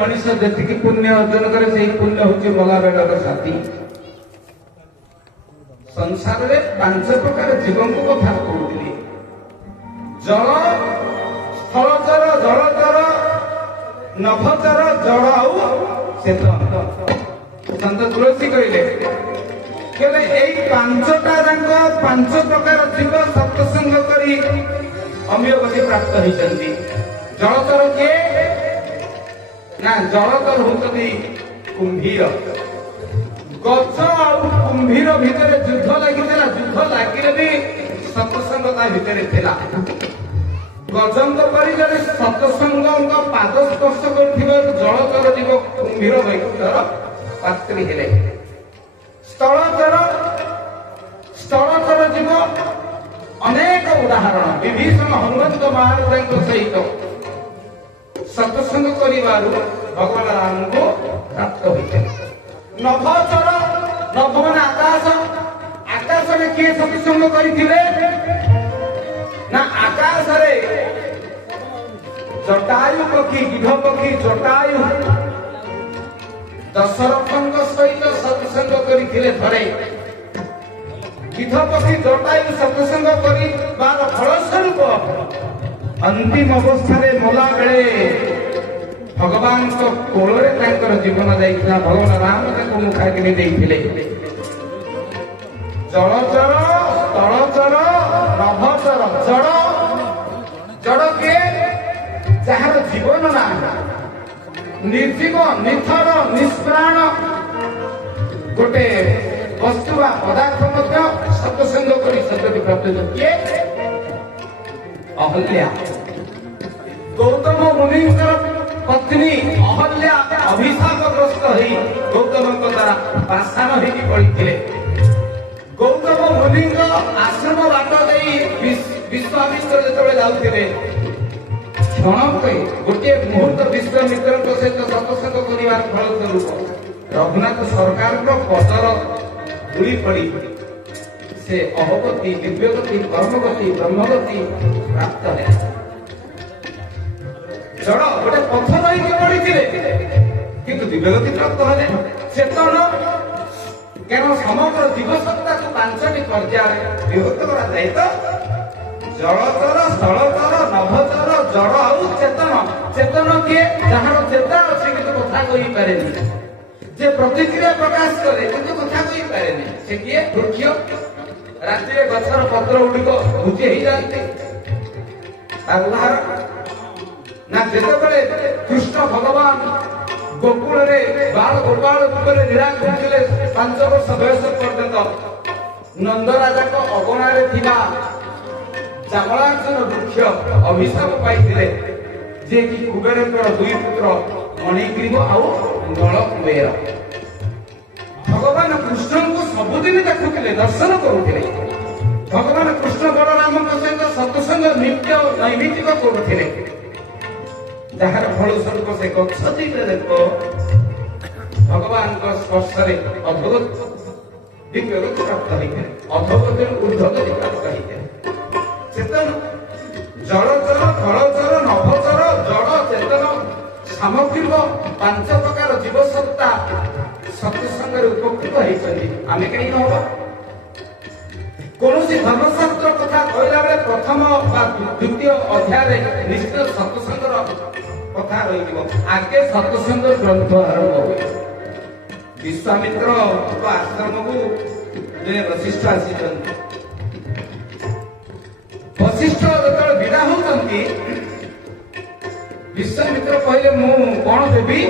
मनीष जी पुण्य अर्जन करे से पुण्य हूँ मला बेगर साथी। संसार में 5 प्रकार जीवन को कथा कहूली जल स्थलचर जलचर नभचर जल संत तुलसी कहले यही 5टा जाक 5 प्रकार जीव सत्संग करी अमीय गति प्राप्त होती। जलचर किए ना जलचर होती कुंभीर गच और कुंभीर भितर युद्ध लगी युद्ध लगे भी सत्संग भितर थिला। गजंग परी जने सत्संग पाद स्पर्श कर जलचर जीव कुंभीर वैकुंठर पात्री हेले। स्थलचर स्थलचर जीव अनेक उदाहरण विभीषण हनुमंत महाराज सहित सत्संग करिवारु भगवान राम को प्राप्त होते। नभचर नभ माने आकाश आकाश में किए सत्संग करथिले ना आकाश रे जटायु पक्षी गिद्ध पक्षी जटायु दशरथंग सहित सत्संग करथिले थरे गिद्ध पक्षी जटायु सत्संग करी बार फल स्वरूप अंतिम अवस्था मला बेले भगवान कोल जीवन जाइए भगवान राम मुखाग्नि देते। जलचर स्थलचर नभचर जड़ जड़ किए जार जीवन ना निर्जीव निथर निष्प्राण गोटे वस्तु पदार्थ सत्संग कर सत्य प्राप्त किए अहल्या गौतम मुनि पत्नी अहल्या अभिशापग्रस्त हो गौतम द्वारा पाषाण होगी पड़ते। गौतम मुनि आश्रम बाट दे विश्वामित्र जो जाते क्षण गोटे मुहूर्त विश्वामित्र सहित सत्संग कर फलस्वरूप रघुनाथ सरकार पदर धूली पड़ी से अहगति दिव्यगति कर्मगति ब्रह्मगति प्राप्त है। जड़ गोटे पत्थर पड़े किंतु दिव्यगति प्राप्त है चेतन कारण समग्र जीवसत्ता को 5टी पर्याय विभक्त कराए तो जलचर स्थलचर नभचर जड़ आउ चेतन चेतन किए जार चेता अच्छे कि कथा कही पारे जे प्रतिक्रिया प्रकाश करे किंतु कथा कही पारे से किए वृक्ष रात्रि गछर पत्र गुड़िक भुजी हो जाते। ना जिते कृष्ण भगवान गोकुल बाल गोपाल रूप लीला करते 5 वर्ष बयस पर्यंत नंदराजा अगणार जामलार्जुन वृक्ष अभिशाप पाई जे कि कुबेर 2 पुत्र मणिग्रीव आउ नल कुबेर भगवान कृष्ण को सबुदिन देखुले दर्शन करुले। भगवान कृष्ण बलराम सहित सत्संग नित्य नैमित्तिक करुले जार फलस्वरूप से गति भगवान स्पर्श अधोगत दिव्यगति प्राप्त होते अधोगत ऊर्ध्वगति प्राप्त होते। चेतन जलचर थलचर नभचर जड़ चेतन सामग्रिक 5 प्रकार जीवसत्ता सत्संग उपकृत होती आम कहीं हम कौन धर्मशास्त्र कथा कहला बेले प्रथम द्वितीय अध्याय निश्चित सत्संग कथा रही आगे सत्संग ग्रंथ आरंभ हुए। विश्वामित्र आश्रम को वशिष्ठ आसी वशिष्ठ जो विदा होती विश्वामित्र कहले मु कौन देवी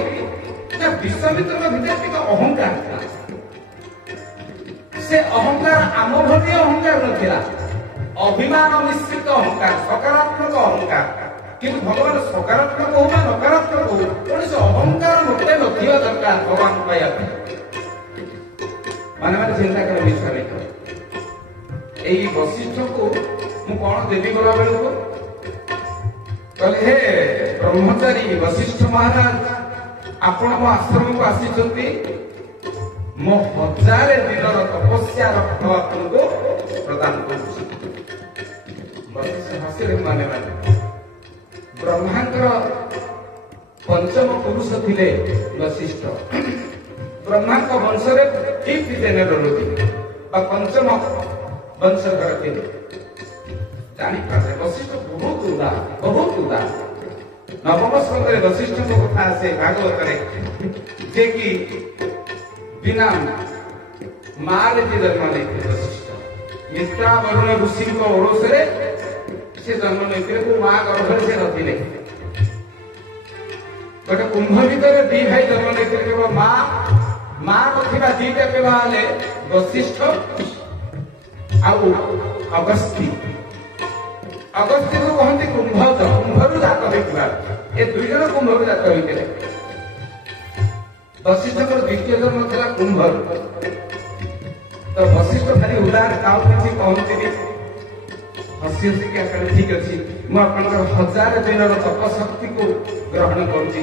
विश्वामित्र भीतर अहंकार से अहंकार आम भली अहंकार नथिला अभिमान मिश्रित अहंकार सकारात्मक अहंकार किंतु भगवान सकारात्मक हो नकारात्मक हो कौन से अहंकार मोटे नथिबा दरकार भगवान पाया माने माने चिंता कर विश्वामित्र एई वशिष्ठ को मु कौन देवी गला बेल को कहले हे ब्रह्मचारी वशिष्ठ महाराज आपण मो आश्रम को आसी मो 1000 दिन तपस्या फल आपको प्रदान कर माने ब्रह्मांकर पंचम पुरुष थिले वशिष्ठ ब्रह्मा को वंशरे फिफ्थ जेनेरोलॉजी और पंचम वंशधर थिले जानी पारे वशिष्ठ बहुत उदा नवम स्कंदे वशिष्ठ को कथा से भागवत रे जे कि बिना मार के जन्म लेते वशिष्ठ मित्रा वरुण ऋषि को ओरस रे से जन्म लेते को मां गर्भ से रथिले गोटे कुंभ भीतर दी भाई जन्म लेते मां नथिबा दीटा पेवा ले वशिष्ठ आउ अगस्त्य अगस्त्य को कहते कुंभरू जात होता ये दुई जन कुंभरू जात होते वशिष्ठ द्वितीय जन्म था कुंभरू तो वशिष्ठ खाली उदार काउ किसी कहते हसी हसी क्या ठीक अच्छी मुझे 1000 दिन तपशक्ति को ग्रहण करुँची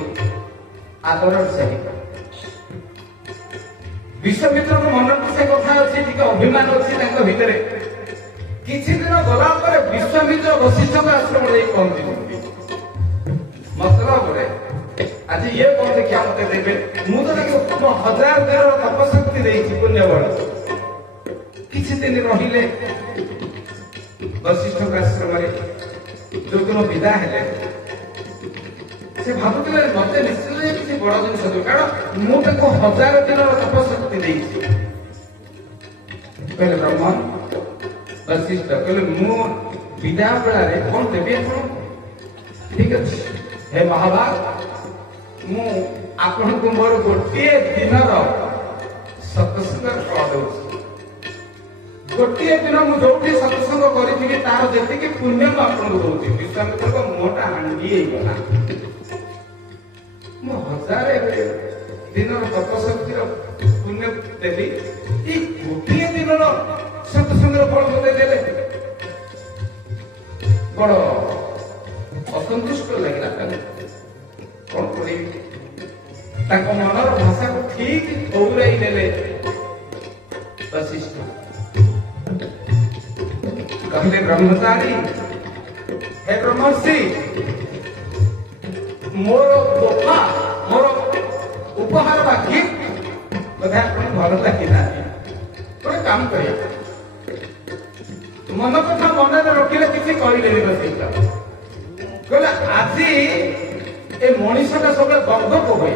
आदर सहित विश्वामित्र को मन को से कथा अच्छी टी अभिमान अच्छी भितर किसी दिन गला विश्वामित्र वशिष्ठ आश्रम कहते मतलब आज ये कौन देखिए मत देवे मुझे 1000 दिन तपशक्ति पुण्य बल किसी दिन रहिले वशिष्ठ आश्रम जो दिन विदा है से भावुले मत निश्चित किसी बड़ जिन कारण मुझे 1000 दिन तपशक्ति कहले ब्रह्म वशिष्ठ कहले मु विदा बेला कौन देवी ठीक अच्छे हे महाभाग मु आपण को मोर गोटे दिन सत्संग फल दूसरी गोटे दिन मुझे सत्संग करी तार जी पुण्य आपको दूसरी विश्वामित्र को मुहटा हांडी होगा 1000 दिन तपशक्तिर पुण्य देवी गोटे दिन सत्संग फल मत देले बड़ असंतुष्ट लगे कौन कर मनर भाषा को ठीक दौड़ाई देले वशिष्ठ कहले ब्रह्मचारी हे ब्रह्मर्षि मोर तोहफा मोर उपहार बा गिफ्ट बोधे आपको भल लगे गोटे काम कर मन कथा मन रखिले किसी कहले वशिष्ठ कहले आज ए मनीषटा सब दग्धक हुए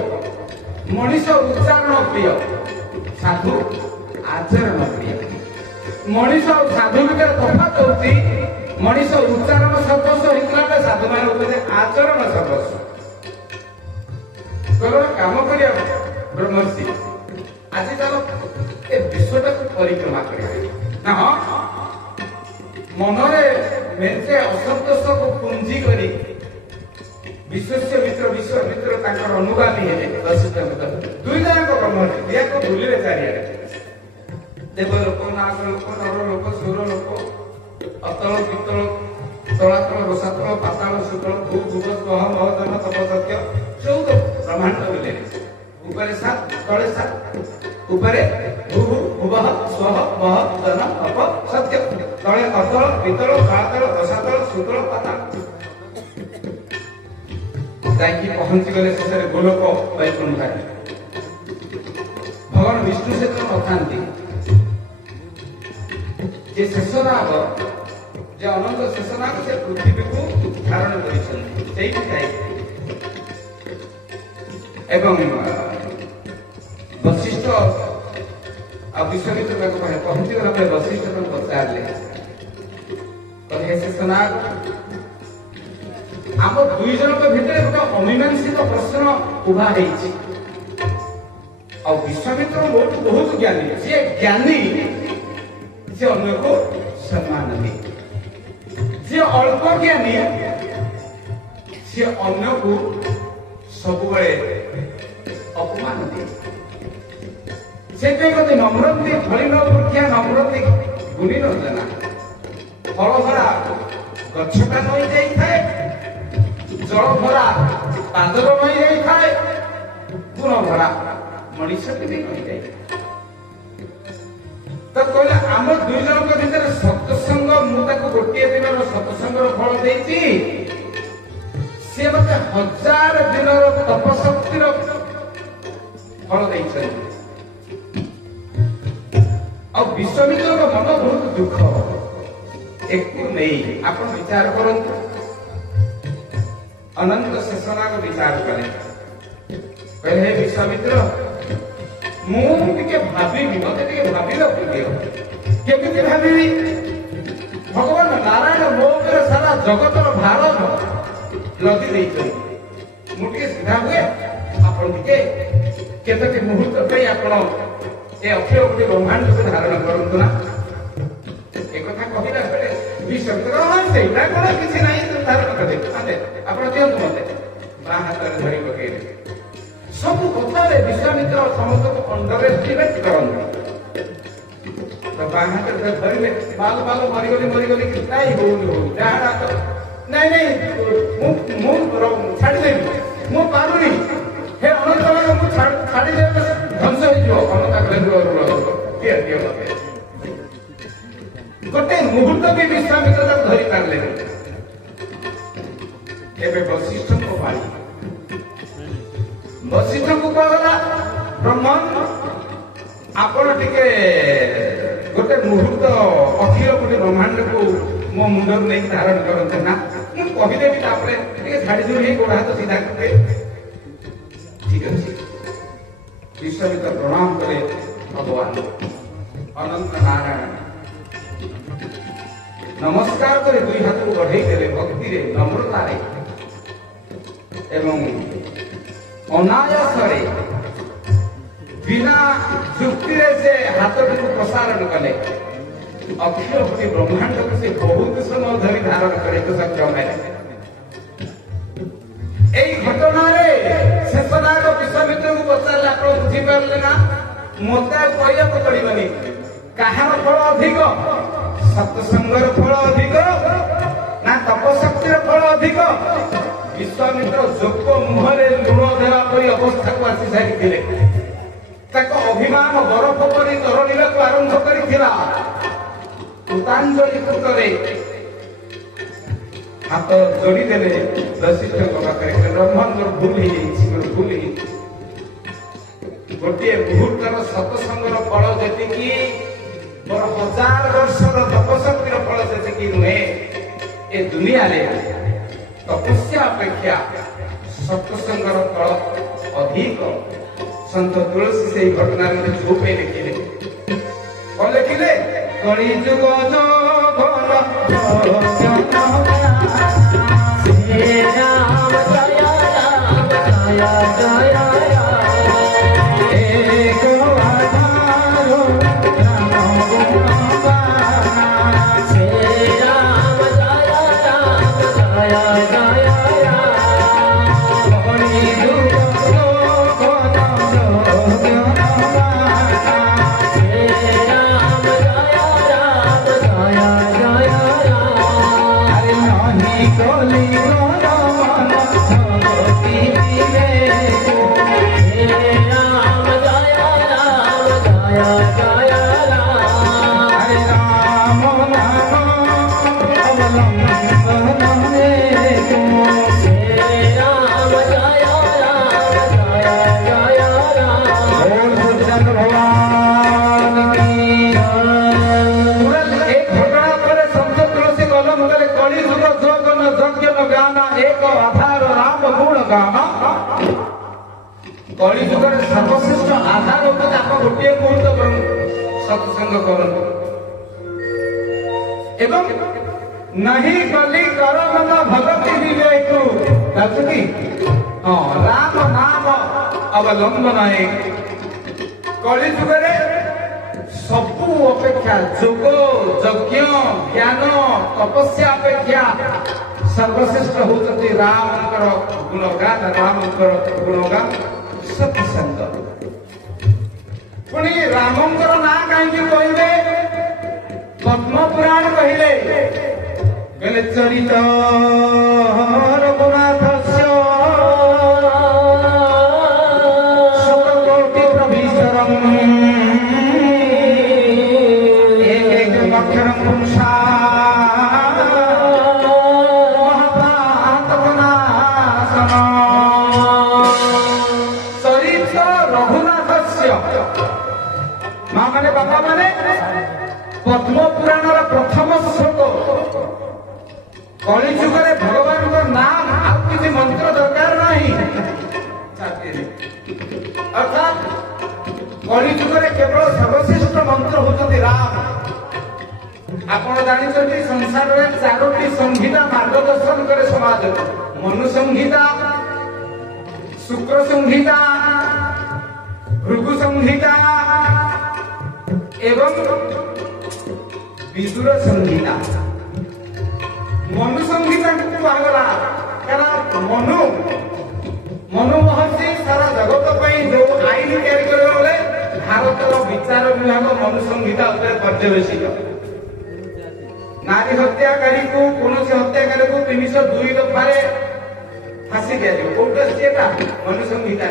मनीष उच्चारण प्रिय साधु आचरण प्रिय मनीष और साधु भीतर तफात होती मनीष उच्चारण सर्वस्व होता साधु मान आचरण सर्वस्व काम कर ब्रह्मर्षि आज चलो ए विश्वटा को परिक्रमा कर हाँ मनरे मेचे असंतोष को पुंजी करी विश्वामित्र अनुगामी है दुई जन ब्रह्मर्षि को बुलिले चारिआडे देव लोक नाग लोक नर लोक सुर लोक अतल पितल तलातल रसातल पाताल सुतल भू भुव स्व मह जन तप सत्य 14 ब्रह्मांड बोले ऊपर 7 तले 7 ऊपर भू भुव स्व मह जन तप सत्य तले अतल पितल तलातल रसातल सुतल पाताल जाकि पहुंची गले से गोलोक वैकुंठ भगवान विष्णु से तो अथांती जे शेषनाग जे अनंत शेषनाग से पृथ्वी को धारण करिसथि एवं वशिष्ठ आ विश्वामित्र को पहुंची गला वशिष्ठ को पचारले कहे शेषनाग आम दुई जन भितर गोटे अमीमांसित प्रश्न उभा होइछि और विश्वामित्र बहुत ज्ञानी जे ज्ञानी से अन्य को सम्मान दे जे अल्प ज्ञानी से अन्य को सब अपमान दे से नम्रति फलिन वृक्षा नम्रति गुणी न जना फल भरा गछटा नई जाए जल भरा पादर नई जाए गुण भरा मनीष भी नई जाए तो कहले आम दुई जन भर सत्संग मुझे गोटे दिन सत्संग फल देती सी मत 1000 दिन तपशक्तिर फल देते और विश्वामित्र मन बहुत दुख एक नहीं आप विचार करूँ अनंत शेषनाग विचार करें पहले विश्वामित्र मुझे भावी मत भावी केमी भावी भगवान नारायण मो सारा जगतर भार लदी मुझे सीधा हुए आपके मुहूर्त पे आप अक्षय कोटी ब्रह्मांड को धारण करूँ ना एक कहला बेले विश्वामित्र हाँ से कौन किसी ना धारण करें आप दिखते मत बाँ हाथ में धरी पकड़े सब कथा विश्वामित्र समस्त को अंडर एस्टिमेट करते बाँ हाथ धरले बाल बाल मरीगली नहीं हो नहीं नहीं छाड़ी मु पारुनी हे अनंत छाड़ी ध्वंस गोटे मुहूर्त भी विश्वामित्र धरी पारे वशिष्ठ को पाली वशिष्ठ को कहला ब्रह्मन आपण टिके गोटे मुहूर्त अखिल गोटे ब्रह्मांड को मो मुंडर नहीं धारण करते ना कहीदेवी छाड़ी दूरी गोड़ हाथ सीधा करते ठीक अच्छे विश्वामित्र प्रणाम करे भगवान अनंत नारायण नमस्कार करे दुई हाथ को बढ़े देले भक्ति रे नम्रता रे एवं अनायास रे बिना जुक्ति रे से हाथ को प्रसारण कले अखिल कोटि ब्रह्मांड को से बहुत समय धरी धारण करे तो सक्षम है एई घटना रे शेषनाग विश्वामित्र को पचारले आप बुझी पारले ना मते कहया को पड़िबनी काहार फल अधिक सत्संगर फल अधिक ना तपशक्तिर फल अधिक विश्वामित्र जोक मुहरे लुण देवा परी अवस्था को आसी सारी अभिमान बरफ परी तरलिला को आरंभ करिथिला कृतांजलि कृतरे हाथ जोड़ी देले वशिष्ठ पाखे ब्रह्मांड भूल गोटे मुहूर्तर सत्संगर फल जी मोर 1000 वर्षर तपशक्तिर फल जी नुहे ए दुनिया रे तपस्या अपेक्षा सत्संगर फल अधिक संत तुलसी से घटना चुपे लिखिले कौन लिखिले कली जुग राम जय राम जय जय एक आधारो राम श्री राम जय राम जय जय कली जुग कली जुग सर्वश्रेष्ठ आधार होता आप गोटे मुहूर्त सत्संग करते एवं नहीं कली कर मन भगति विवेक हाँ राम नाम अवलंबन कली जुग सबू अपेक्षा जोग यज्ञ ज्ञान तपस्या अपेक्षा सर्वश्रेष्ठ होती राम गुणगान राम गुणगान सत्संग पुणी रामंकर ना कहीं कहले पद्म पुराण कहले चरित रघुनाथ शतकोटि प्रभीश्वरम एक अक्षरम पुरुषा महापातकनाथ पद्म पुराण प्रथम श्लोक कलि जुगरे भगवान को नाम आ किसी मंत्र दरकार नहीं अर्थात कलि जुगरे केवल सर्वश्रेष्ठ मंत्र होती राम। आपण जानते संसार में 4टी संहिता मार्गदर्शन करे समाज मनु संहिता शुक्र संहिता भृगु संहिता एवं विदुर संहिता। मनु संहिता कहगला कारण मनु महर्षि सारा जगत जो आईन तैयारी करले भारतर विचार विभाग मनु संहिता पर्यवेक्षित नारी हत्याकारी को कौन हत्याकारी को 302 दफारे फांसी दिया मनु संहिता।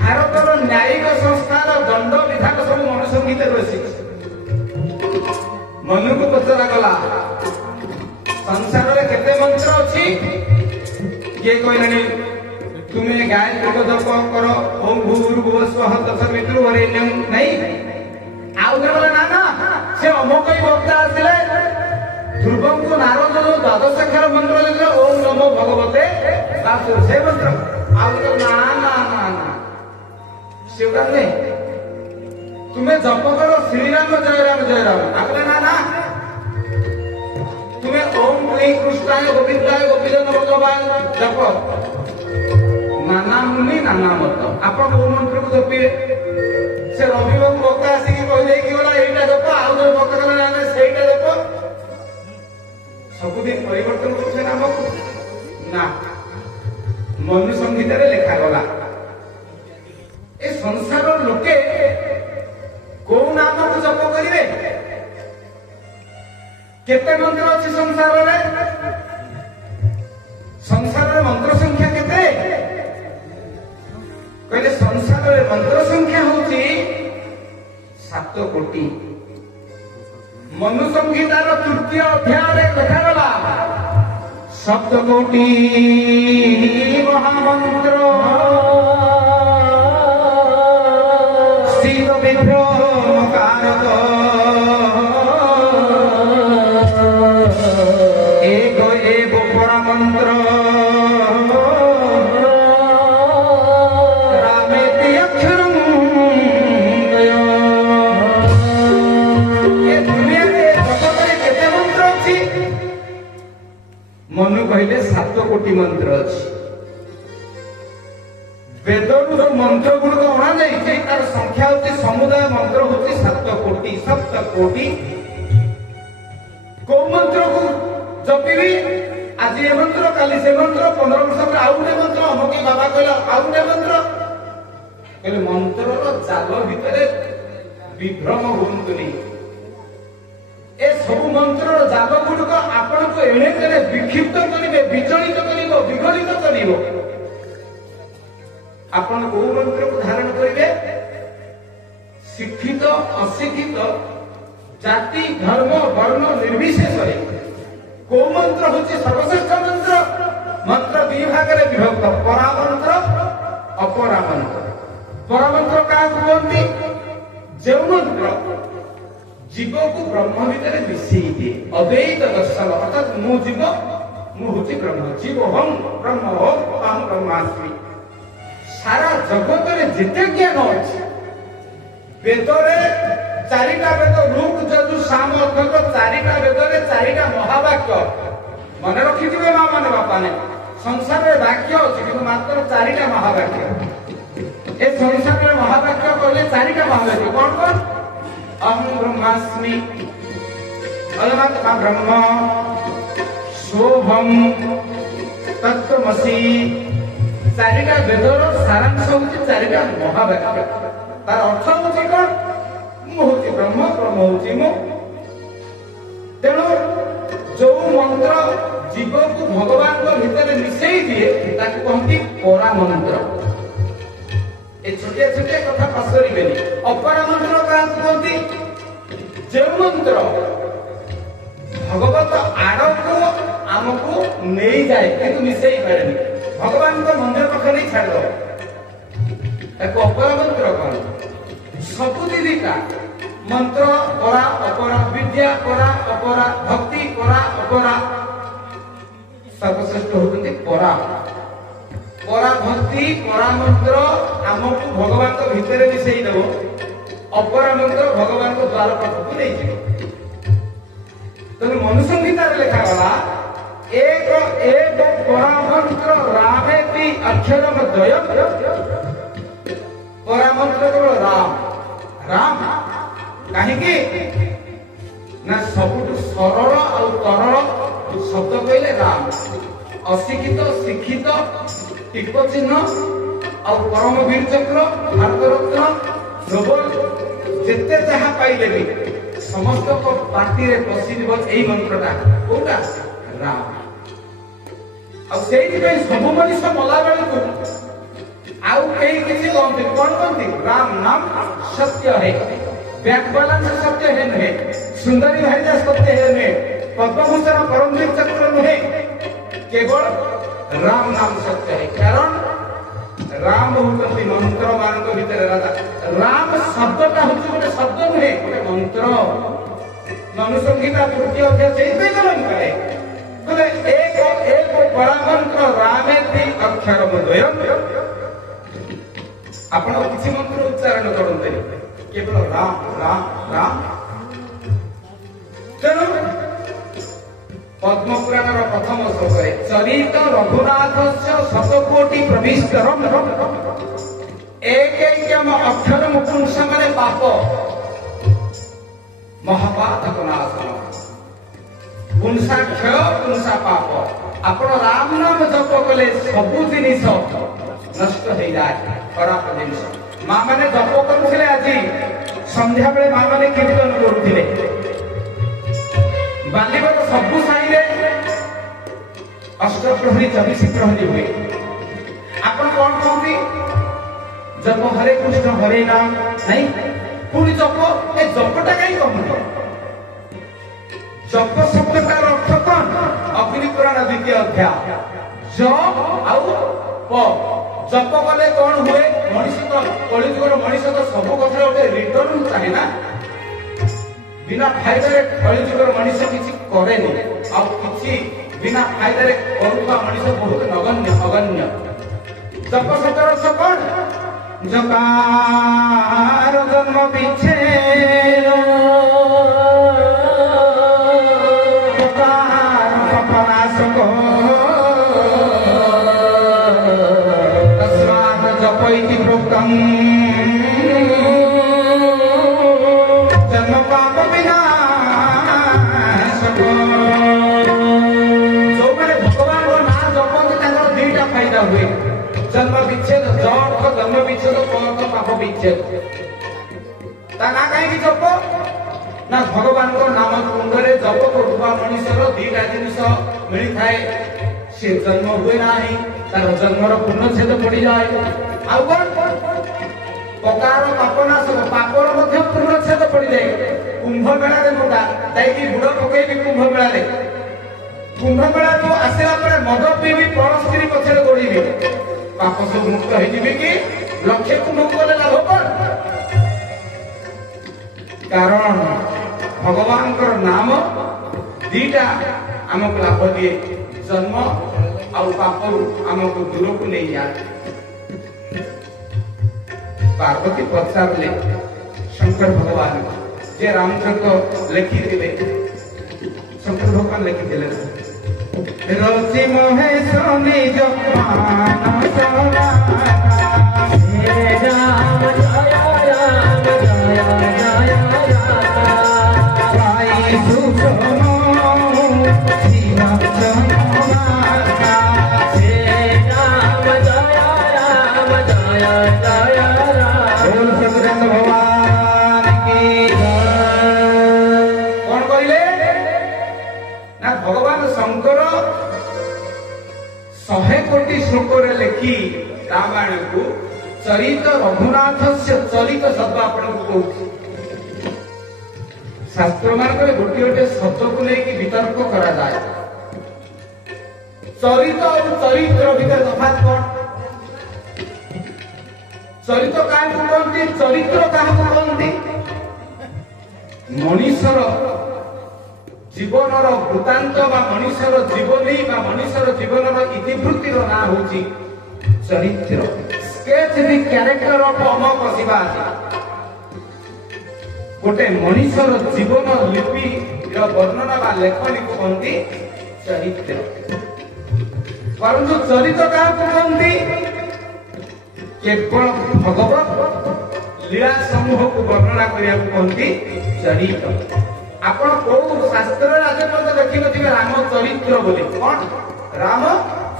भारतर न्यायिक संस्थार दंड विधान सब मनु संहिता रही मनु को पचरा गला संसार में केते मंत्र अच्छी ये कहलानी तुम्हें गायत्री को जप करो ओम भूर्भुवः स्वः तत्सवितुर्वरेण्यं नहीं आउ बोले ना ना से अमोक वक्ता आसले ध्रुवं को नारद जो 12 अक्षर मंत्र लिखले ओम नमो भगवते वासुदेवाय से मंत्र आउ ना ना ना ना शिवराम ने तुम्हें जप करो श्री राम जय राम आपने ना ना तुम्हें ओम क्लीं कृष्णाय गोविंदाय गोपीजन भगवान जप नाना मुनि नाना मत आप मंत्र को जपिए से रविवार बक्ता आसिक कही गला यहीटा जप आउ जो बक्ता कहला ना सेटा जप सबुदिन परिवर्तन करछे नाम को ना मनु संहिता लिखा गला ए संसार लोके को नाम को जप करिवे केते मंत्र अछि संसार रे संसार मंत्र संख्या केते कहले संसार रे मंत्र संख्या होची 7 कोटी। मनु संहितार 3य अध्याय रे कथा गला 7 कोटी महामंत्र स्थित विभ्रम कारक एक एव परमंत्र रामेति अक्षरं दय। ये दुनिया रे जगत रे केते मंत्र अछि मनु कहले 7 कोटी मंत्र अछि। वेदरु जो मंत्र गुड़क अणा जाइए तार संख्या होती समुदाय मंत्र होती 7 कोटी 7 कोटी। को मंत्र को जपिबी आज ये मंत्र काली से मंत्र 15 वर्ष पर आउ गोटे मंत्र अमके बाबा कहला आउ गोटे मंत्र कहले मंत्रर जाल भितरे विभ्रम हुंतुनी ए सब मंत्रर जाल गुड़क आपण को एणे तेणे विक्षिप्त करिवे विचलित करिवो विगलित करिवो। आपण को मंत्र को धारण करिवे शिक्षित अशिक्षित जाति धर्म वर्ण निर्विशेष को मंत्र होची सर्वश्रेष्ठ मंत्र। मंत्र 2 भाग रे विभक्त परामंत्र अपरामंत्र। परामंत्र का कहते जो मंत्र जीव को ब्रह्म भीतर मिसई दिए अद्वैत दर्शन अर्थात मु जीव मु होची ब्रह्म जीव हम ब्रह्म अहम ब्रह्मास्मि। सारा जगत रे जिते ज्ञान अछि वेदरे 4टा वेद ऋग यजु साम अथर्व 4टा वेदरे 4टा महावाक्य मन रखिथिबे मा माने बापा ने संसार रे वाक्य अछि कि मात्र 4टा महावाक्य ए संसार रे महावाक्य कहले 4टा महावाक्य कोन कोन अहं ब्रह्मास्मि अलमात्मा ब्रह्म सोहम तत्त्वमसि 4टा वेदर सारांश होची 4टा महावाक्य तार अर्थ होची कोन मु होची ब्रह्म ब्रह्म होची मु। तेणु जो मंत्र जीव को भगवान को भीतर मिसई दिए ताकू कहती परा मंत्र। ए छोटे छोटे कथा पास करिबेनी अपरा मंत्र का कहती जो मंत्र भगवत आड़ को आमको नहीं जाए किंतु मिसई पारेनी भगवान को मंदिर पाखे नहीं छाड़ दो अपरा मंत्र कौन सबुदिका मंत्र करा अपरा, विद्या करा अपरा, भक्ति करा अपरा, सर्वश्रेष्ठ होती परा। परा भक्ति परा मंत्र आमको भगवान को भितर मिसई देव, अपरा मंत्र भगवान को द्वार पाखक नहीं जीव। तेणु मनुसंहिता लिखा गला एक एक परा मंत्र रामेति अक्षरम द्वयम। परा मंत्र केवल राम राम कहीं ना सबुठ सरल और तरल शब्द कहले राम। अशिक्षित शिक्षित टिप चिन्ह और परमवीर चक्र भारत रत्न नोबल जिते जहाँ पाइले भी समस्त को पार्टी रे पशिब यही मंत्रटा कोटा राम। और से सब मनीष मला बेलू आउ कहीं किसी कहते कौन कहती राम नाम सत्य है, बैंक बैलेंस सत्य है नुहे, सुंदरी भाईजा सत्य है नुहे, पद्मभूषण परमवीर चक्र नुहे, केवल राम नाम सत्य है। कारण राम होती मंत्र मान भीतर राजा राम शब्दटा हूँ गोटे शब्द नुहे गोटे मंत्र। मनुसंहिता तृतीय अध्याय से कलम करे बोले एक एक परा मंत्र रामेति अक्षरम द्वयम। आपण किसी मंत्र उच्चारण करते केवल राम राम राम। तेणु पद्म पुराण प्रथम श्लोक चरित रघुनाथ शतकोटि प्रविष्टरम एक अक्षर मुकुंसमरे पाप महापातक नाशनम। पुंसा क्षय पुंसा पाप। आपण राम नाम जप कले सबु जिनिस नष्ट हो जाए खराब जिनिस। माँ मैंने जप करुले आज संध्या बेले माँ मैंने कीर्तन करुले बालीवर सबु साई अष्टप्रहरी 24 प्रहरी हुए। आपण कौन कहती जप हरे कृष्ण हरे नाम नहीं पुणी जप ए जपटा कहीं कहूँ जप शब्दटार अर्थ कौन अग्नि पुराण द्वितीय अध्याय जप आउ प जप कले कौन हुए मनीष तो कलिजुगर मनीष तो सब कथा गोटे रिटर्न चाहे ना बिना फायदा कलिजुगर मनीष किसी करेनि आ किसी बिना फायदा करुवा मनीष बहुत नगण्य अगण्य। जप शब्दर अर्थ कौन जकार जन्म पिछे जपैति प्रोक्तम जन्म पाप विनाशक। जो मैंने भगवान को ना जपते दीटा फायदा हुए जन्म विच्छेद जर्थ जन्म विच्छेद पर्थ पाप विच्छेद। कहीं जप ना भगवान को नाम कुंडे जप करुवा मनुष्यर दीटा जिनिस मिली थाए से जन्म हुए ना तार जन्मर पूर्णछेद पड़ जाए। आउ कौन पकार पापनाशक पापर पूर्णछेद पड़ जाए। कुंभ मेला मोटा जाकि बुड़ पकईबी कुंभ मेला कुंभ मेला तो आसला मद पीबी पर स्त्री पछे गोड़ी पाप सब मुक्त हो कि लक्ष्य कुंभ गले लाभ कौन। कारण भगवान नाम दीटा आमको लाभ दिए जन्म आउ पापरू आमको दूर को नहीं जाए। पार्वती पचारे शंकर भगवान जे रामचंद्र लिखिले शंकर भगवान लिखिले रचि महेश निज मानस हे राम जय राम जय जय राम सुषम शिव भगवान की कौन कहले ना भगवान शंकर 100 कोटी श्लोक लिखि रामायण को चरित रघुनाथ से चरित शब्द आपको कहूँ शास्त्र मान गोटे गोटे शब्द को लेकिन वितर्क करा जाए। चरित और चरित्र भीतर तफात कौन चरित्र क्या कहते चरित्र क्या कहते ମଣିଷର ଜୀବନର ବୃତ୍ତାନ୍ତ ବା ମଣିଷର ଜୀବନୀ ବା ମଣିଷର ଜୀବନର ଇତିବୃତ୍ତିର ନାଁ ହେଉଛି ଚରିତ୍ର। ସ୍କେଚ୍ ଦି କ୍ୟାରେକ୍ଟର ଅଫ୍ ଅମକ ଶିବାଜୀ। ଗୋଟେ ମଣିଷର ଜୀବନ ଲିପିର ବର୍ଣ୍ଣନା ବା ଲେଖନୀକୁ କହନ୍ତି ଚରିତ୍ର। ପରନ୍ତୁ ଚରିତ୍ର କାହାକୁ କହନ୍ତି? କେବଳ ଭଗବତ ଲୀଳା ସମୂହକୁ ବର୍ଣ୍ଣନା କରିବାକୁ କହନ୍ତି ଚରିତ୍ର। ଆପଣ କୋଉ ଶାସ୍ତ୍ରରେ ଆଜି ପର୍ଯ୍ୟନ୍ତ ଦେଖିନଥିବେ ରାମ ଚରିତ୍ର ବୋଲି। କଣ? ରାମ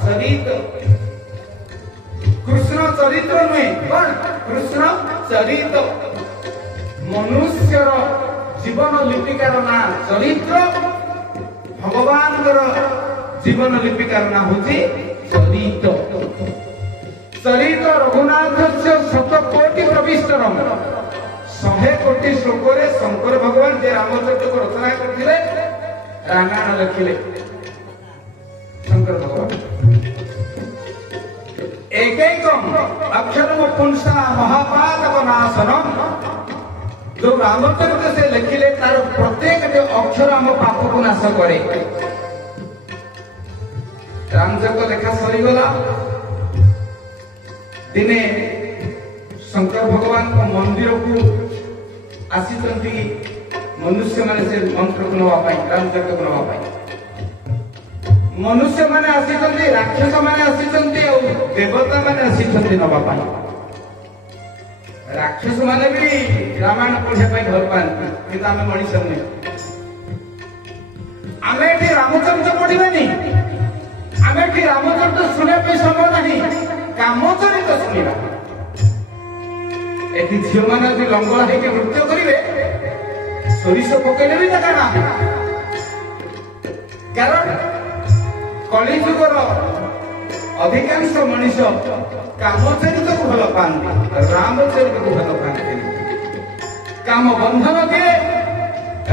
ଚରିତ୍ର। କୃଷ୍ଣ ଚରିତ୍ର ନୁହେଁ, କଣ? କୃଷ୍ଣ ଚରିତ୍ର। ମନୁଷ୍ୟର ଜୀବନ ଲିପିକାର ନାଁ ଚରିତ୍ର, ଭଗବାନଙ୍କର ଜୀବନ ଲିପିକାର ନାଁ ହଉଛି ଚରିତ୍ର। ଚରିତ୍ର ରଘୁନାଥସ୍ୟ ଶତକୋଟି ପ୍ରବିଷ୍ଟରମ୍। 100 କୋଟି ଶ୍ଲୋକରେ ଶଙ୍କର ଭଗବାନ ଯେ ରାମଚରିତ୍ରକୁ ରଚନା କରିଥିଲେ, ରାମାୟଣ ଲେଖିଲେ ଶଙ୍କର ଭଗବାନ। ଏକୈକମ୍ ଅକ୍ଷରମ୍ ପୁଂସା ମହାପାତକ ନାଶନମ୍। ଯୋଉ ରାମଚରିତ୍ର ସେ ଲେଖିଲେ ତାର ପ୍ରତ୍ୟେକଟି ଅକ୍ଷର ଆମ ପାପକୁ ନାଶ କରେ। ରାମଚରିତ୍ର ଲେଖା ସରିଗଲା। ଦିନେ ଶଙ୍କର ଭଗବାନଙ୍କ ମନ୍ଦିରକୁ ଆସିଛନ୍ତି ମନୁଷ୍ୟମାନେ ସେ ମନ୍ତ୍ରକୁ ନେବା ପାଇଁ, ରାମଚରିତ୍ରକୁ ନେବା ପାଇଁ। ମନୁଷ୍ୟମାନେ ଆସିଛନ୍ତି, ରାକ୍ଷସମାନେ ଆସିଛନ୍ତି, ଆଉ ଦେବତାମାନେ ଆସିଛନ୍ତି ନେବା ପାଇଁ। ରାକ୍ଷସମାନେ ବି ରାମାୟଣ ପଢିବା ପାଇଁ ଭଲ ପାଆନ୍ତି, କିନ୍ତୁ ଆମେ ମଣିଷ ନୁହେଁ। ଆମେ ଏଠି ରାମଚରିତ୍ର ପଢିବାନି, ଆମେ ଏଠି ରାମଚରିତ୍ର ଶୁଣିବା ପାଇଁ ସମୟ ନାହିଁ, କାମଚରିତ୍ର ଶୁଣିବା। ଏଠି ଝିଅମାନେ ଯଦି ଲଙ୍ଗଳା ହେଇକି ନୃତ୍ୟ କରିବେ, ସୋରିଷ ପକେଇଲେ ବି ତା କାମ। କାରଣ କଳିଯୁଗର ଅଧିକାଂଶ ମଣିଷ କାମଚରିତ୍ରକୁ ଭଲ ପାଆନ୍ତି, ରାମଚରିତ୍ରକୁ ଭଲ ପାଆନ୍ତି। କାମ ବନ୍ଧନ ଦିଏ,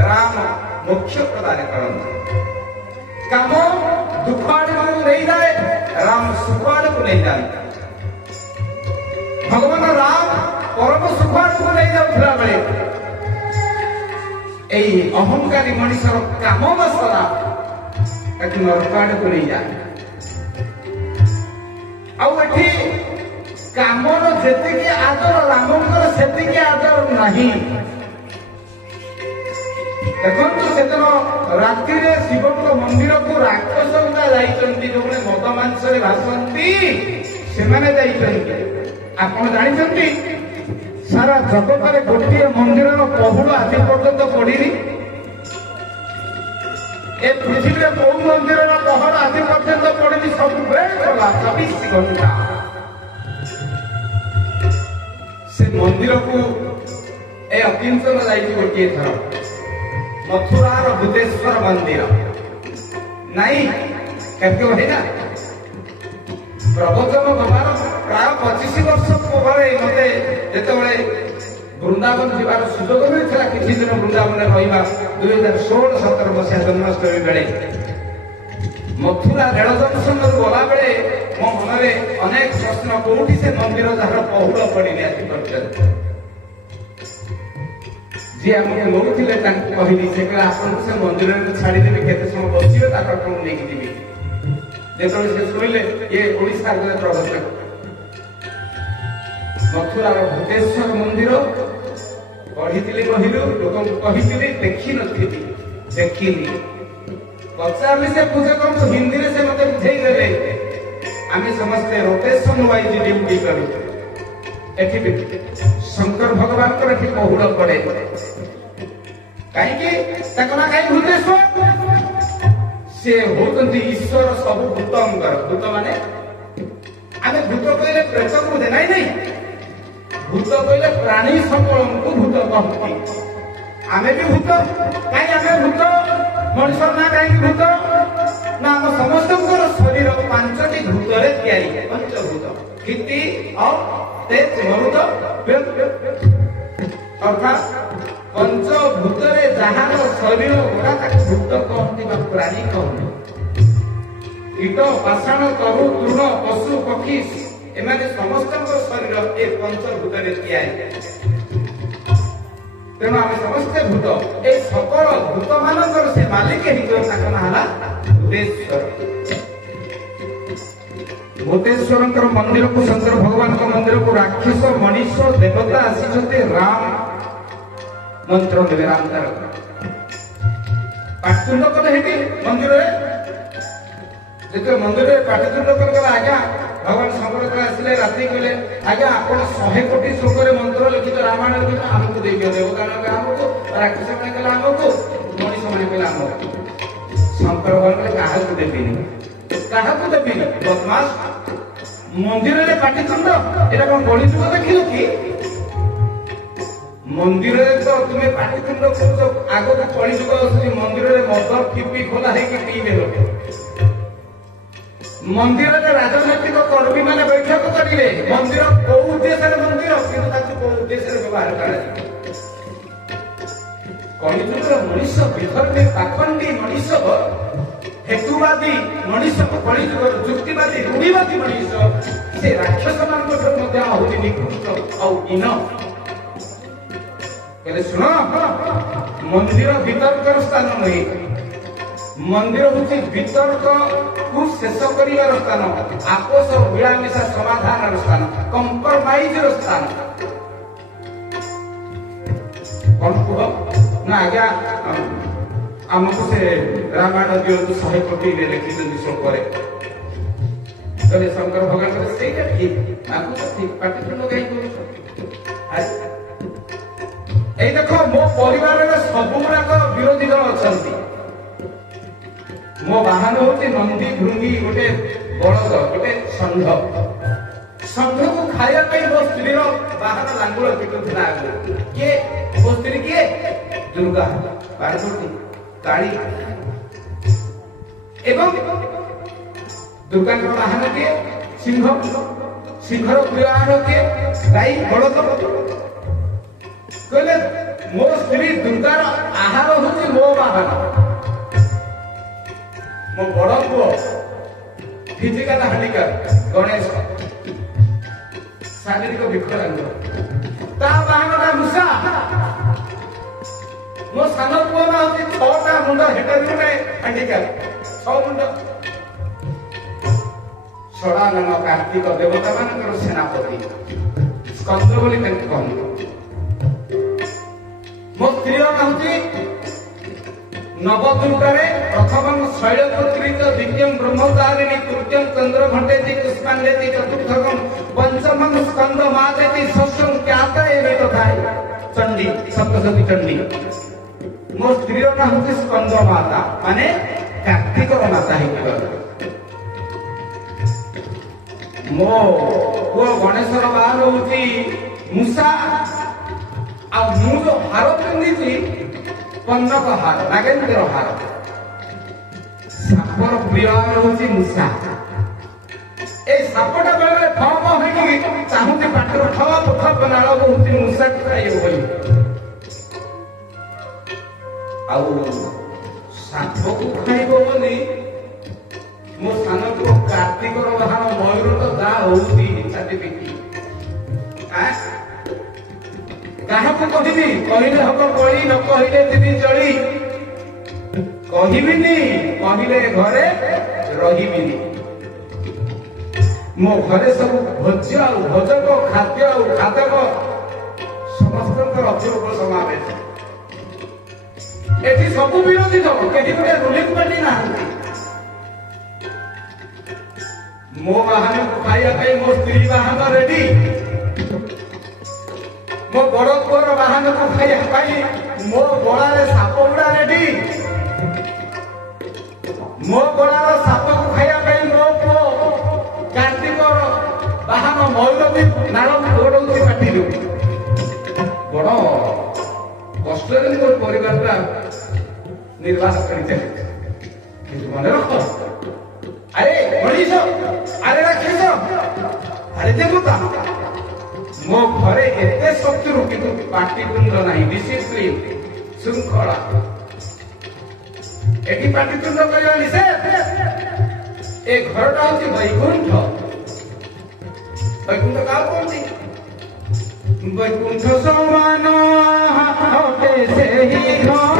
ରାମ ମୋକ୍ଷ ପ୍ରଦାନ କରନ୍ତି। କାମ ଦୁଃଖ ଆଡକୁ ନେଇଯାଏ, ରାମ ସୁଖ ଆଡକୁ ନେଇଯାଆନ୍ତି। ଭଗବାନ ରାମ ପରମ ସୁଖ ଆଡକୁ ନେଇଯାଉଥିଲା ବେଳେ ଏଇ ଅହଙ୍କାରୀ ମଣିଷର କାମ ବାସନା ତାକୁ ନରକ ଆଡକୁ ନେଇଯାଏ। ଆଉ ଏଠି କାମର ଯେତିକି ଆଦର, ରାମଙ୍କର ସେତିକି ଆଦର ନାହିଁ। ଦେଖନ୍ତୁ, ସେଦିନ ରାତିରେ ଶିବଙ୍କ ମନ୍ଦିରକୁ ରାକ୍ଷସ ଯାଇଛନ୍ତି, ଯୋଉମାନେ ମଦ ମାଂସରେ ଭାସନ୍ତି ସେମାନେ ଯାଇଛନ୍ତି। ଆପଣ ଜାଣିଛନ୍ତି ସାରା ଜଗତରେ ଗୋଟିଏ ମନ୍ଦିରର ପହୁଡ଼ ଆଜି ପର୍ଯ୍ୟନ୍ତ ପଡିନି। ଏ ପୃଥିବୀରେ କୋଉ ମନ୍ଦିରର ପହଡ଼ ଆଜି ପର୍ଯ୍ୟନ୍ତ ପଡିନି? ସବୁବେଳେ ଖୋଲା 24 ଘଣ୍ଟା। ସେ ମନ୍ଦିରକୁ ଏ ଅକିଞ୍ଚନ ଯାଇଛି ଗୋଟିଏ ଥର। ମଥୁରାର ବୁଦ୍ଧେଶ୍ୱର ମନ୍ଦିର ନାଇଁ, କେତେ ଭାଇନା ପ୍ରବଚନ ଦେବାର ପ୍ରାୟ 25 ବର୍ଷ ପରେ ମତେ ଯେତେବେଳେ ବୃନ୍ଦାବନ ଯିବାର ସୁଯୋଗ ମିଳିଥିଲା, କିଛି ଦିନ ବୃନ୍ଦାବନରେ ରହିବା 2016-17 ମସିହା ଜନ୍ମାଷ୍ଟମୀ ବେଳେ ମଥୁରା ରେଳ ଜଙ୍କସନରୁ ଗଲାବେଳେ ମୋ ମନରେ ଅନେକ ପ୍ରଶ୍ନ, କୋଉଠି ସେ ମନ୍ଦିର ଯାହାର ପହୁଡ଼ ପଡିନି ଆଜି ପର୍ଯ୍ୟନ୍ତ। ଯିଏ ଆମକୁ ନେଉଥିଲେ ତାଙ୍କୁ କହିଲି, ସେ କହିଲେ ଆପଣଙ୍କୁ ସେ ମନ୍ଦିରରେ ଛାଡ଼ିଦେବି, କେତେ ସମୟ ବସିବେ ତାପରେ ଆପଣଙ୍କୁ ନେଇକି ଯିବି। ଯେତେବେଳେ ସେ ଶୁଣିଲେ ଇଏ ଓଡ଼ିଶାର ଗୋଟେ ପ୍ରବଚକ। ମଥୁରାର ବୁଦ୍ଧେଶ୍ୱର ମନ୍ଦିର ପଢିଥିଲି, କହିଲୁ ଲୋକଙ୍କୁ କହିଥିଲି, ଦେଖିନଥିଲି, ଦେଖିନି। ପଚାରିଲି ସେ ପୂଜକଙ୍କୁ ହିନ୍ଦୀରେ, ସେ ମତେ ବୁଝେଇ ଦେଲେ। ଆମେ ସମସ୍ତେ ରୋଟେସନ ୱାଇଜ ଡ୍ୟୁଟି କରୁ। ଏଠି ଶଙ୍କର ଭଗବାନଙ୍କର ଏଠି ପହୁଡ଼ ପଡେ। କାହିଁକି? ତାଙ୍କ ନା କାହିଁକି ବୁଦ୍ଧେଶ୍ୱର? ସେ ହଉଛନ୍ତି ଈଶ୍ୱର ସବୁ ଭୂତଙ୍କର। ଭୂତ ମାନେ ଆମେ ଭୂତ କହିଲେ ପ୍ରେତକୁ ବୁଝେ, ନାଇଁ ନାଇଁ, ଭୂତ କହିଲେ ପ୍ରାଣୀ ସମ୍ବଳଙ୍କୁ ଭୂତ କହନ୍ତି। ଆମେ ବି ଭୂତ। କାହିଁ ଆମେ ଭୂତ? ମଣିଷର ନା କାହିଁକି ଭୂତ? ନା ଆମ ସମସ୍ତଙ୍କର ଶରୀର 5ଟି ଭୂତରେ ତିଆରି, ପଞ୍ଚଭୂତ। କ୍ଷିତି, ତେଜ, ମରୁତ, ଅର୍ଥାତ୍ ପଞ୍ଚଭୂତରେ ଯାହାର ଶରୀର ଗୁଡ଼ା ତାକୁ ଭୂତ କହନ୍ତି ବା ପ୍ରାଣୀ କହନ୍ତି। କୀଟ, ପାଷାଣ, ତରୁ, ତୃଣ, ପଶୁ, ପକ୍ଷୀ ଏମାନେ ସମସ୍ତଙ୍କ ଶରୀର ଏ ପଞ୍ଚଭୂତରେ ତିଆରି। तेणु आम समस्ते भूत ए सकल भूत मानकर से मालिक ना भूतेश्वर भूतेश्वर मंदिर को शंकर भगवान मंदिर को राक्षस मनीष देवता आसी राम मंत्र देवे राम पाठतुंड कले मंदिर जो मंदिर पाठतुंड कर आज्ञा भगवान शंकर आसिले राति कहले आज्ञा आपण 100 कोटी श्लोक मंत्र लिखित रामायण लिखित आमको दे देवगण आमको राक्षस मैंने कहला आमको मनीष मैंने कहला आमको शंकर भगवान कहले काहाकू देबीनी बदमाश मंदिर रे पाठतुंड एटा कोन गणित को देखियो कि मंदिर रे तो तुम्हें पाठतुंड करछो आगो को कଳି जुग आसी मंदिर रे मद पिपी खोला है कि पीबे लोक मंदिर रे राजनैतिक कर्मी माने बैठक करिले मंदिर को उद्देश्य रे मंदिर किंतु ताकू को उद्देश्य रे व्यवहार करा कଳି जुग रे मनुष्य विधर्मी पाखंडी मनुष्य हेतुवादी मनुष्य कଳି जुग जुक्तिवादी रूढ़िवादी मनुष्य से राक्षस मान मध्य होती निकृष्ट आउ इन कहले सुन मंदिर वितर्क स्थान नहीं मंदिर हूँ वितर्क को शेष कर स्थान आपस मिलामिशा समाधान स्थान कंप्रोमाइज स्थान कौन कह ना आज्ञा आमको से रामायण दिवस 100 कोटी लिखित श्लोक शंकर भगवान से ठीक आपको ठीक पाठतुंड कहीं এই দেখো মো পরিবারের সবু গুড়াক বিরোধী দল অছন্তি মো বাহান হচ্ছে নন্দী ভৃঙ্গি গোটে বলদ গোটে ষণ্ঢ ষণ্ঢକୁ ଖାଇବା ପାଇଁ ମୋ ସ୍ତ୍ରୀର ବାହାନ ଲାଙ୍ଗୁଳ ପିଟୁଥିଲା ଆଗରୁ କିଏ ମୋ ସ୍ତ୍ରୀ କିଏ ଦୁର୍ଗା ପାର୍ବତୀ କାଳୀ ଏବଂ ଦୁର୍ଗାଙ୍କର ବାହାନ କିଏ ସିଂହ ସିଂହର ପ୍ରିୟ ଆହାର କିଏ ଗାଈ ବଳଦ कहले मो स्त्री दुर्गार आहार हूँ मो बाहन मो बड़ पुओ फिजिकाल हांडिका गणेश शारीरिक विकलांग ता बाहनटा मूषा मो सान पुओ ना हूँ 6टा मुंड हेटा गुटे हांडिका 6 मुंड षडानन कार्तिक देवता मान सेनापति स्कंद बोली कहते मो स्त्री हूँ नवदुर्गारे प्रथम शैलपुत्रिक द्वितीयं ब्रह्मचारिणी तृतीयं चंद्र घंटेति पुष्पांडेति चतुर्थकं पंचमं स्कंद मातेति षष्ठं ख्यात एवं तथा चंडी सप्तशती चंडी मो स्त्री हूँ स्कंद माता माने कार्तिक माता है मो पुओ गणेशर बाहर हूँ मूषा आ मु जो हार पिंधि पन्नक हार नागेन्द्र हार सापर प्रिय हूँ मूषा ए सापटा बेले फम हो चाहूँ पाटर ठप ठप नाल हूँ मूषा खाइब बोली साप को खाइब बोली मो सान पुओ कार्तिक बाहन मयूर तो जा होती କାହାକୁ କହିବି କହିଲେ ହବ କଳି ନ କହିଲେ ଦିଦି ଚଳି କହିବିନି କହିଲେ ଘରେ ରହିବିନି ମୋ ଘରେ ସବୁ ଭୋଜ୍ୟ ଆଉ ଭୋଜକ ଖାଦ୍ୟ ଆଉ ଖାଦକ ସମସ୍ତଙ୍କର ଅପୂର୍ବ ସମାବେଶ ଏଠି ସବୁ ବିରୋଧୀ ଦଳ କେହି ଗୋଟେ ରୁଲିଂ ପାର୍ଟି ନାହାନ୍ତି ମୋ ବାହାନକୁ ଖାଇବା ପାଇଁ ମୋ ସ୍ତ୍ରୀ ବାହାନ ରେଡି मो बड़ पुअर बाहन को खाइबा मो गलार साप गुड़ा रेडी मो गलार साप को खाइबा मो पुओ कार्तिक बाहन मयूर भी नाल गोड़ौती पाटी बड़ कष्ट मोर परिवार निर्वाह कर मन रख अरे मनीष अरे राक्षस अरे देवता मो घरे एते शत्रु किंतु पाटितुंड नहीं डिसिप्लिन श्रृंखला एटी पाटितुंड करबा निषेध ए घरटा होची वैकुंठ वैकुंठ का कोनती वैकुंठ समान ଅଟେ ସେହି ଘର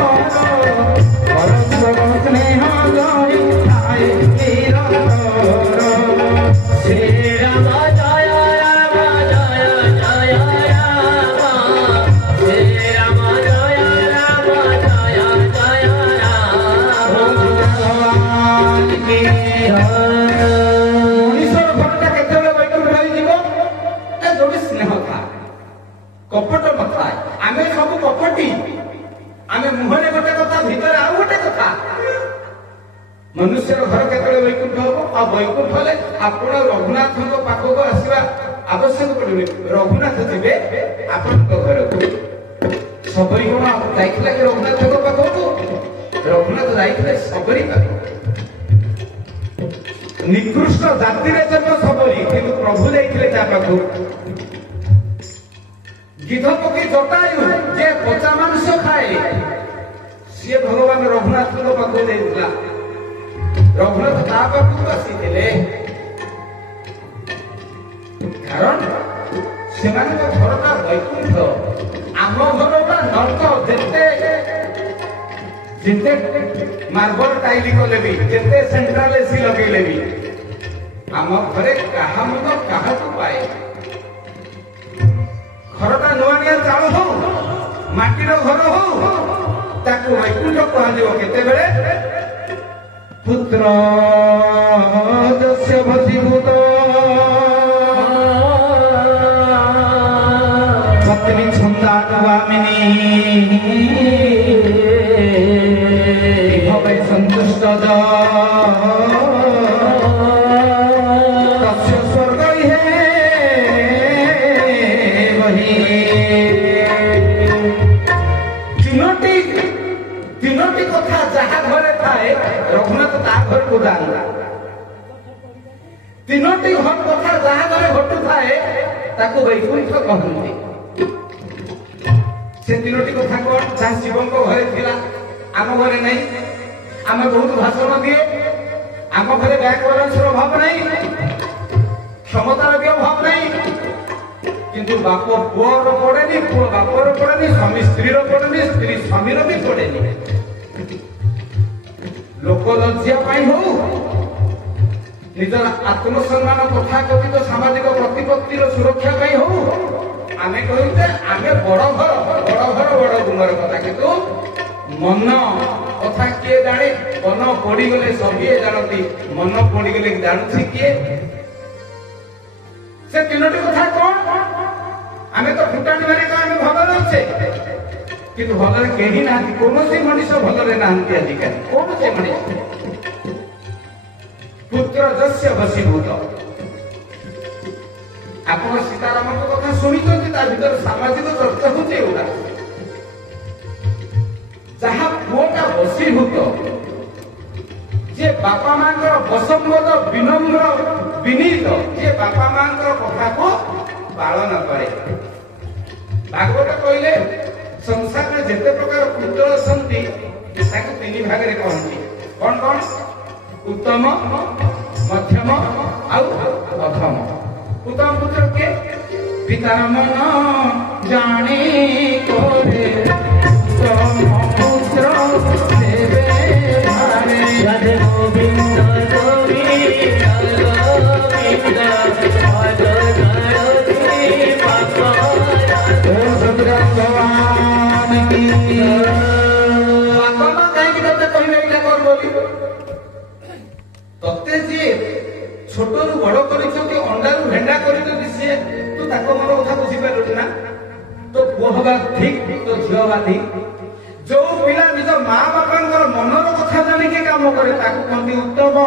ପରସ୍ପର ସ୍ନେହ ଜଳି ଥାଏ ନିରନ୍ତର। ଶ୍ରୀରାମ ଜୟ ରାମ ଜୟ ଜୟ ରାମ ଶ୍ରୀରାମ ଜୟ ରାମ ଜୟ ଜୟ ରାମ। ମଣିଷର ଘରଟା କେତେବେଳେ ବୈକୁଣ୍ଠ ହେଇଯିବ? ଯୋଉଠି ସ୍ନେହ ଥାଏ, କପଟ ନଥାଏ। ଆମେ ସବୁ କପଟି, ଆମେ ମୁହଁରେ ଗୋଟେ କଥା, ଭିତରେ ଆଉ ଗୋଟେ କଥା। ମନୁଷ୍ୟର ଘର କେତେବେଳେ ବୈକୁଣ୍ଠ ହବ? ଆଉ ବୈକୁଣ୍ଠ ହେଲେ ଆପଣ ରଘୁନାଥଙ୍କ ପାଖକୁ ଆସିବା ଆବଶ୍ୟକ ପଡିବନି। ରଘୁନାଥ ଯିବେ ଆପଣଙ୍କ ଘରକୁ। ସବରୀ କଣ ଯାଇଥିଲା କି ରଘୁନାଥଙ୍କ ପାଖକୁ? ରଘୁନାଥ ଯାଇଥିଲେ ସବରୀ ପାଖକୁ। ନିକୃଷ୍ଟ ଜାତିରେ ଜନ୍ମ ସବରୀ, କିନ୍ତୁ ପ୍ରଭୁ ଯାଇଥିଲେ ତା ପାଖକୁ। ଗିଧ ପକ୍ଷୀ ଜଟାୟୁ ଯେ ପଚା ମାଂସ ଖାଏ, ସିଏ ଭଗବାନ ରଘୁନାଥଙ୍କ ପାଖକୁ ଯାଇଥିଲା। ରଘୁନାଥ ତା ପାଖକୁ ଆସିଥିଲେ କାରଣ ସେମାନଙ୍କ ଘରଟା ବୈକୁଣ୍ଠ, ଆମ ଘରଟା ନର୍କ। ଯେତେ ମାର୍ବଲ ଟାଇଲି କଲେ ବି, ଯେତେ ସେଣ୍ଟ୍ରାଲ ଏସି ଲଗେଇଲେ ବି ଆମ ଘରେ କାହା ମନ କାହାକୁ ପାଏ। ଘରଟା ନୂଆଣିଆ ଚାଳ ହଉ, ମାଟିର ଘର ହଉ, ତାକୁ ବୈକୁଣ୍ଠ କୁହାଯିବ କେତେବେଳେ? ପୁତ୍ର ଯସ୍ୟ ଭସୀଭୂତ ପତ୍ନୀ ଛନ୍ଦାନୁଗାମିନୀ ଭବେ ସନ୍ତୁଷ୍ଟ ତସ୍ୟ ସ୍ୱର୍ଗ ଇହେ ବହି। ତିନୋଟି କଥା ଯାହା ଘରେ ଥାଏ, ରଘୁନାଥ ତା ଘରକୁ ଯାଆନ୍ତା। ତିନୋଟି କଥା ଯାହା ଘରେ ଘଟୁଥାଏ ତାକୁ ବୈକୁଣ୍ଠ କହନ୍ତି। ସେ ତିନୋଟି କଥା କଣ? ଯାହା ଶିବଙ୍କ ଘରେ ଥିଲା, ଆମ ଘରେ ନାହିଁ। ଆମେ ବହୁତ ଭାଷଣ ଦିଏ, ଆମ ଘରେ ବ୍ୟାକରଣର ଅଭାବ ନାହିଁ, କ୍ଷମତାର ବି ଅଭାବ ନାହିଁ। କିନ୍ତୁ ବାପ ପୁଅର ପଡେନି, ପୁଅ ବାପର ପଡେନି, ସ୍ୱାମୀ ସ୍ତ୍ରୀର ପଡେନି, ସ୍ତ୍ରୀ ସ୍ୱାମୀର ବି ପଡେନି। ଲୋକ ଲଜ୍ଜା ପାଇଁ ହଉ, ନିଜର ଆତ୍ମସମ୍ମାନ ତଥାକଥିତ ସାମାଜିକ ପ୍ରତିପତ୍ତିର ସୁରକ୍ଷା ପାଇଁ ହଉ, ଆମେ କହିବୁ ଯେ ଆମେ ବଡ ଘର ବଡ ଗୁଣର କଥା। କିନ୍ତୁ ମନ କଥା କିଏ ଜାଣେ? ମନ ପଡିଗଲେ ସଭିଏ ଜାଣନ୍ତି, ମନ ପଡିଗଲେ ଜାଣୁଛି କିଏ? ସେ ତିନୋଟି କଥା କଣ? ଆମେ ତ ଫୁଟାଣି ମାନେ ଆମେ ଭଲରେ ଅଛେ, କିନ୍ତୁ ଭଲରେ କେହି ନାହାନ୍ତି। କୌଣସି ମଣିଷ ଭଲରେ ନାହାନ୍ତି ଆଜିକାଲି, କୌଣସି ମଣିଷ। ପୁତ୍ର ଯସ୍ୟ ଭସୀଭୂତ। ଆପଣ ସୀତାରାମଙ୍କ କଥା ଶୁଣିଛନ୍ତି, ତା ଭିତରେ ସାମାଜିକ ଚର୍ଚ୍ଚା ହଉଛି ଏଗୁଡା। ଯାହା ପୁଅଟା ବଶୀଭୂତ, ଯେ ବାପା ମାଙ୍କର ବସମ୍ମତ, ବିନମ୍ର, ବିନୀତ, ଯେ ବାପା ମାଙ୍କର କଥାକୁ ପାଳନ କରେ। ଭାଗବତ କହିଲେ ସଂସାରରେ ଯେତେ ପ୍ରକାର ପୁତ୍ର ଅଛନ୍ତି ତାକୁ ତିନି ଭାଗରେ କହନ୍ତି। କଣ କଣ? ଉତ୍ତମ, ମଧ୍ୟମ ଆଉ ଅଧମ। ଉତ୍ତମ ପୁତ୍ର କିଏ? ପିତାର ମନ ଜାଣି କରେ ଉତ୍ତମ ପୁତ୍ର ଦେବେ ଭାରେ। ରାଧେ ଗୋବିନ୍ଦ ଗୋବିନ୍ଦ ଗୋବିନ୍ଦ ଭଗବାନ କି ବାପା ମା କାହିଁକି ତତେ କହିଲେ ଏଇଟା କର ବୋଲି? ତତେ ଯିଏ ଛୋଟରୁ ବଡ କରିଛନ୍ତି, ଅଣ୍ଡାରୁ ଭେଣ୍ଡା କରିଛନ୍ତି, ସିଏ ତୁ ତାଙ୍କ ମନ କଥା ବୁଝିପାରିଲୁ ନା? ତୋ ପୁଅ ହବା ଠିକ, ତୋ ଝିଅ ହବା ଠିକ। ଯୋଉ ପିଲା ନିଜ ମା ବାପାଙ୍କର ମନର କଥା ଜାଣିକି କାମ କରେ ତାକୁ କହନ୍ତି ଉତ୍ତମ।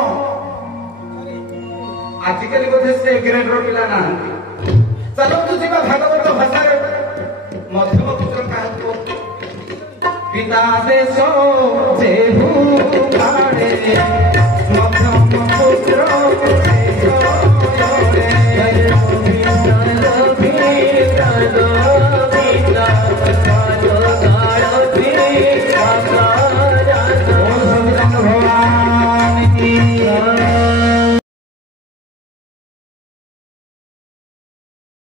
ଆଜିକାଲି ବୋଧେ ସେ ଗ୍ରେଡର ପିଲା ନାହାନ୍ତି। ଚାଲନ୍ତୁ ଯିବା ଭାଗବତ ଭାଷାରେ ମଧ୍ୟମ ପୁତ୍ର କାହାକୁ? ପିତା ଦେଶ ଯେହୁ କାଳେ